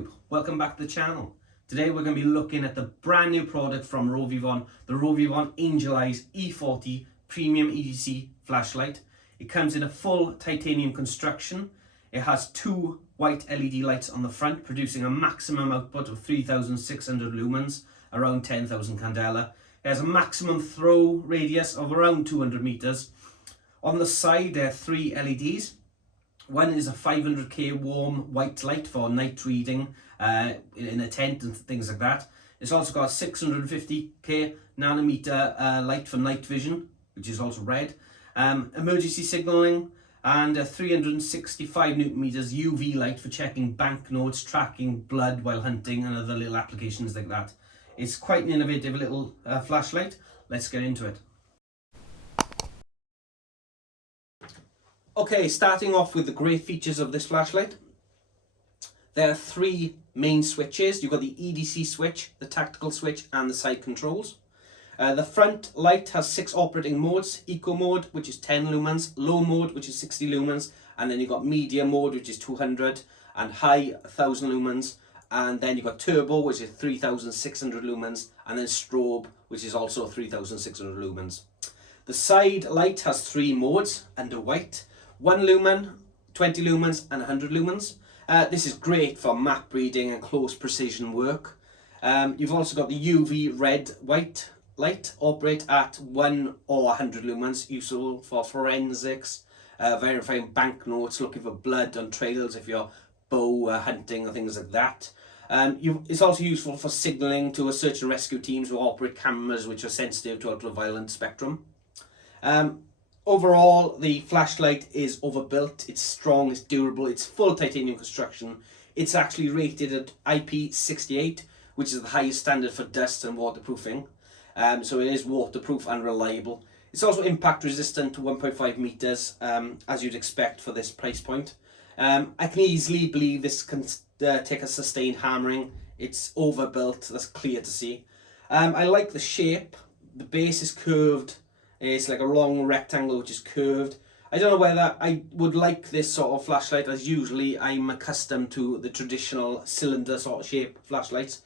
YouTube, welcome back to the channel. Today we're going to be looking at the brand new product from Rovyvon, the Rovyvon Angel Eyes E40 Premium EDC flashlight. It comes in a full titanium construction. It has two white LED lights on the front, producing a maximum output of 3,600 lumens, around 10,000 candela. It has a maximum throw radius of around 200 meters. On the side there are three LEDs. One is a 500k warm white light for night reading in a tent and things like that. It's also got a 650k nanometer light for night vision, which is also red. Emergency signaling and a 365 newton meters UV light for checking banknotes, tracking blood while hunting and other little applications like that. It's quite an innovative little flashlight. Let's get into it. Okay, starting off with the great features of this flashlight. There are three main switches. You've got the EDC switch, the tactical switch and the side controls. The front light has 6 operating modes: eco mode, which is 10 lumens, low mode, which is 60 lumens, and then you've got medium mode, which is 200, and high 1000 lumens, and then you've got turbo, which is 3600 lumens, and then strobe, which is also 3600 lumens. The side light has 3 modes under white: 1 lumen, 20 lumens and 100 lumens. This is great for map reading and close precision work. You've also got the UV red white light, operate at 1 or 100 lumens, useful for forensics, verifying banknotes, looking for blood on trails if you're bow hunting or things like that. It's also useful for signalling to a search and rescue teams who operate cameras which are sensitive to ultraviolet spectrum. Overall, the flashlight is overbuilt, it's strong, it's durable, it's full titanium construction. It's actually rated at IP68, which is the highest standard for dust and waterproofing. So it is waterproof and reliable. It's also impact resistant to 1.5 meters, as you'd expect for this price point. I can easily believe this can take a sustained hammering. It's overbuilt, that's clear to see. I like the shape. The base is curved. It's like a long rectangle which is curved. I don't know whether I would like this sort of flashlight, as usually I'm accustomed to the traditional cylinder sort of shape flashlights.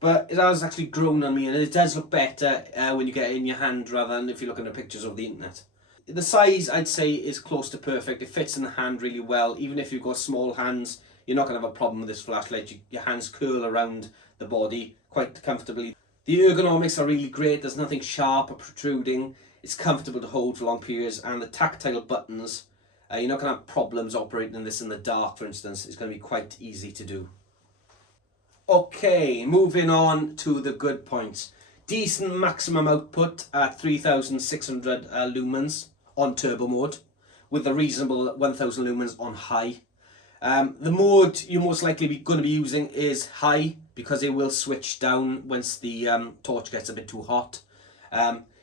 But it has actually grown on me, and it does look better when you get it in your hand rather than if you're looking at pictures of the internet. The size, I'd say, is close to perfect. It fits in the hand really well. Even if you've got small hands, you're not going to have a problem with this flashlight. Your hands curl around the body quite comfortably. The ergonomics are really great. There's nothing sharp or protruding. It's comfortable to hold for long periods, and the tactile buttons, you're not going to have problems operating this in the dark, for instance. It's going to be quite easy to do. Okay, moving on to the good points. Decent maximum output at 3600 lumens on turbo mode, with a reasonable 1000 lumens on high. The mode you're most likely going to be using is high, because it will switch down once the torch gets a bit too hot.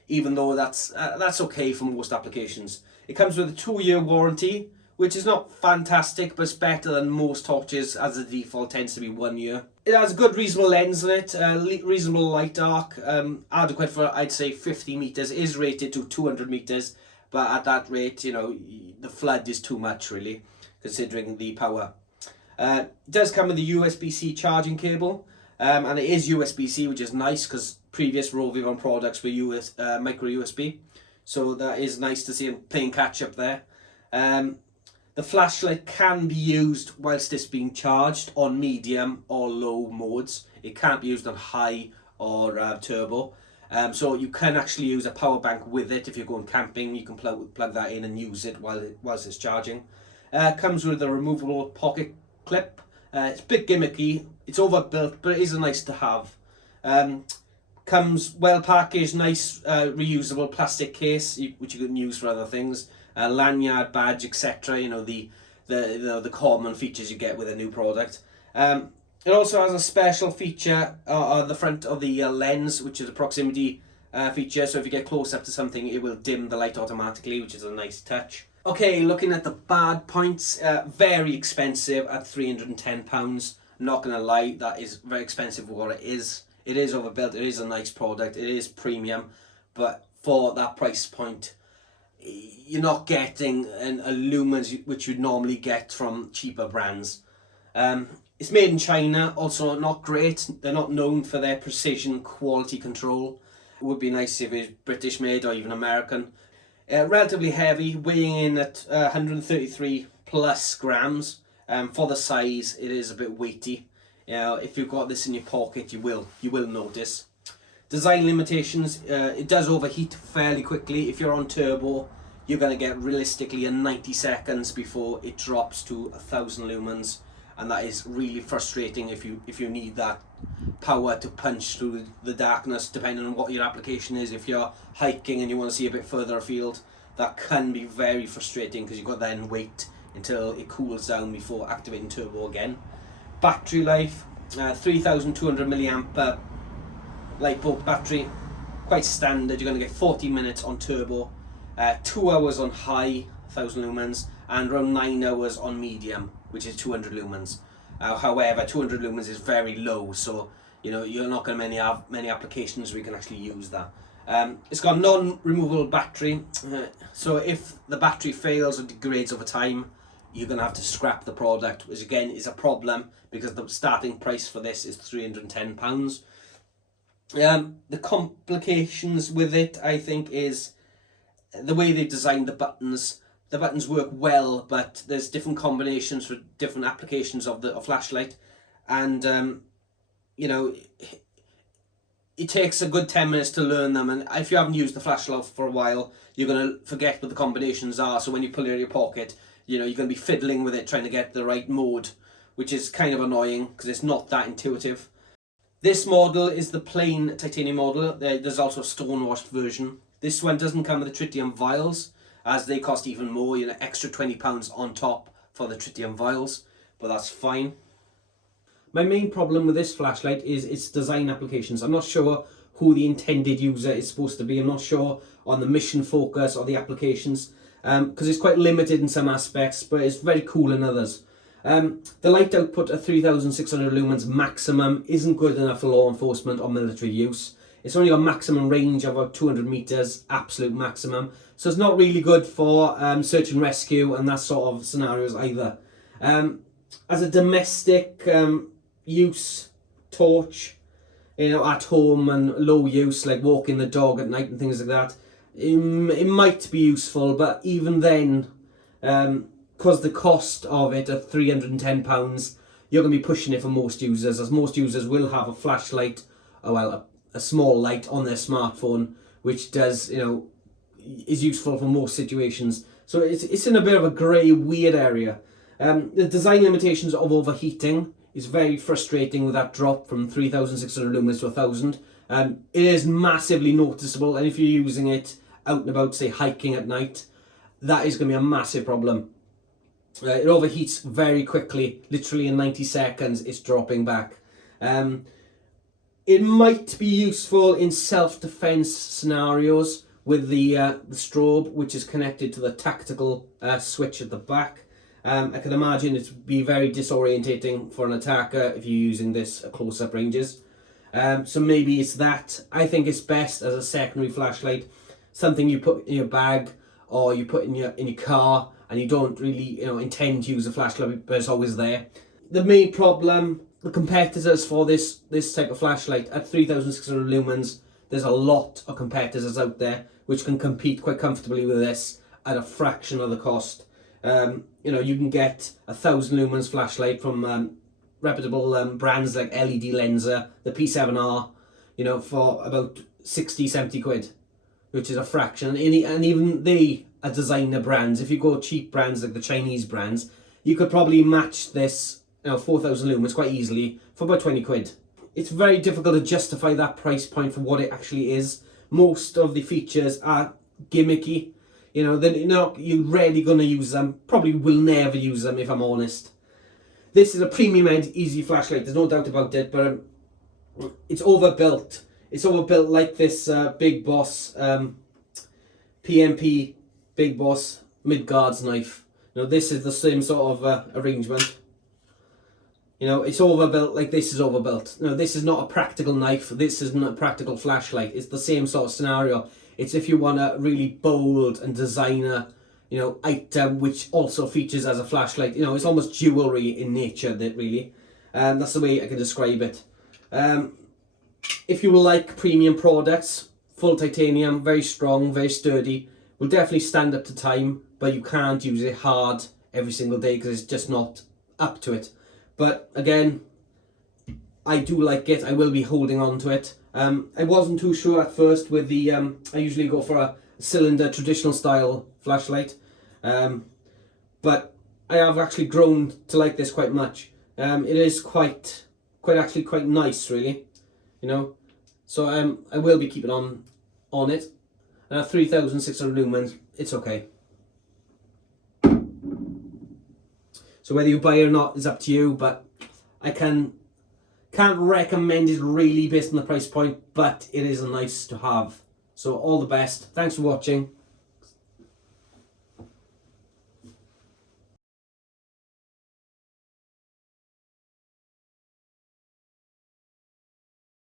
Even though that's okay for most applications. It comes with a 2-year warranty, which is not fantastic, but it's better than most torches, as the default tends to be 1 year. It has a good reasonable lens in it, reasonable light arc, adequate for, I'd say, 50 meters. It is rated to 200 meters, but at that rate, you know, the flood is too much really, considering the power. It does come with a USB-C charging cable, and it is USB-C, which is nice because previous Rovyvon products were micro USB, so that is nice to see them playing catch up there. The flashlight can be used whilst it's being charged on medium or low modes. It can't be used on high or turbo. So you can actually use a power bank with it. If you're going camping, you can plug that in and use it whilst it's charging. Comes with a removable pocket clip. It's a bit gimmicky, it's overbuilt, but it is nice to have. Comes well packaged, nice reusable plastic case, which you can use for other things. Lanyard, badge, etc. You know, the common features you get with a new product. It also has a special feature on the front of the lens, which is a proximity feature. So if you get close up to something, it will dim the light automatically, which is a nice touch. Okay, looking at the bad points, very expensive at £310. Not gonna lie, that is very expensive for what it is. It is overbuilt, it is a nice product, it is premium, but for that price point, you're not getting a lumens which you'd normally get from cheaper brands. It's made in China, also not great. They're not known for their precision quality control. It would be nice if it was British made or even American. Relatively heavy, weighing in at 133 plus grams. For the size, it is a bit weighty. If you've got this in your pocket, you will notice. Design limitations, it does overheat fairly quickly. If you're on turbo, you're going to get realistically 90 seconds before it drops to 1000 lumens, and that is really frustrating if you need that power to punch through the darkness, depending on what your application is. If you're hiking and you want to see a bit further afield, that can be very frustrating because you've got to then wait until it cools down before activating turbo again. Battery life, 3200 milliamp light bulb battery, quite standard. You're going to get 40 minutes on turbo, 2 hours on high, 1000 lumens, and around 9 hours on medium, which is 200 lumens. However, 200 lumens is very low, so you're not going to have many applications where you can actually use that. It's got a non-removable battery, so if the battery fails or degrades over time, you're going to have to scrap the product, which again is a problem because the starting price for this is £310. The complications with it, I think, is the way they designed the buttons. The buttons work well, but there's different combinations for different applications of the flashlight, and it takes a good 10 minutes to learn them, and if you haven't used the flashlight for a while, you're going to forget what the combinations are. So when you pull it out of your pocket, you're going to be fiddling with it trying to get the right mode, which is kind of annoying because it's not that intuitive. This model is the plain titanium model. There's also a stone-washed version. This one doesn't come with the tritium vials, as they cost even more, extra £20 on top for the tritium vials, but that's fine. My main problem with this flashlight is its design applications. I'm not sure who the intended user is supposed to be. I'm not sure on the mission focus or the applications, because it's quite limited in some aspects, but it's very cool in others. The light output at 3600 lumens maximum isn't good enough for law enforcement or military use. It's only got maximum range of about 200 meters, absolute maximum. So it's not really good for search and rescue and that sort of scenarios either. As a domestic use torch, at home and low use, like walking the dog at night and things like that, it might be useful, but even then, because the cost of it at £310, you're going to be pushing it for most users, as most users will have a flashlight, a small light on their smartphone, which does, is useful for most situations. So it's in a bit of a grey, weird area. The design limitations of overheating is very frustrating with that drop from 3600 lumens to 1000. It is massively noticeable, and if you're using it out and about, say hiking at night, that is going to be a massive problem. It overheats very quickly, literally in 90 seconds it's dropping back. It might be useful in self-defense scenarios with the strobe, which is connected to the tactical switch at the back. I can imagine it would be very disorientating for an attacker if you're using this at close-up ranges. So maybe it's that. I think it's best as a secondary flashlight, something you put in your bag or you put in your car, and you don't really intend to use a flashlight, but it's always there. The main problem, the competitors for this type of flashlight at 3600 lumens, there's a lot of competitors out there which can compete quite comfortably with this at a fraction of the cost. You can get 1000 lumens flashlight from reputable brands like LED Lenser, the P7R, for about 60-70 quid, which is a fraction. And even they are designer brands. If you go cheap brands like the Chinese brands, you could probably match this 4000 lumens quite easily for about 20 quid. It's very difficult to justify that price point for what it actually is. Most of the features are gimmicky. You're rarely going to use them. Probably will never use them, if I'm honest. This is a premium end easy flashlight, there's no doubt about it, but it's overbuilt. It's overbuilt like this Big Boss PMP Big Boss Midgard's knife. This is the same sort of arrangement. It's overbuilt like this is overbuilt. This is not a practical knife. This isn't a practical flashlight. It's the same sort of scenario. It's if you want a really bold and designer, item which also features as a flashlight. It's almost jewelry in nature, that really. That's the way I can describe it. If you like premium products, full titanium, very strong, very sturdy, will definitely stand up to time, but you can't use it hard every single day because it's just not up to it. But again, I do like it. I will be holding on to it. I wasn't too sure at first with the, I usually go for a cylinder traditional style flashlight, but I have actually grown to like this quite much. It is quite nice, really, you know. So I will be keeping on it. 3,600 lumens, it's okay. So whether you buy it or not is up to you, but I can't recommend it really based on the price point, but it is nice to have. So all the best. Thanks for watching.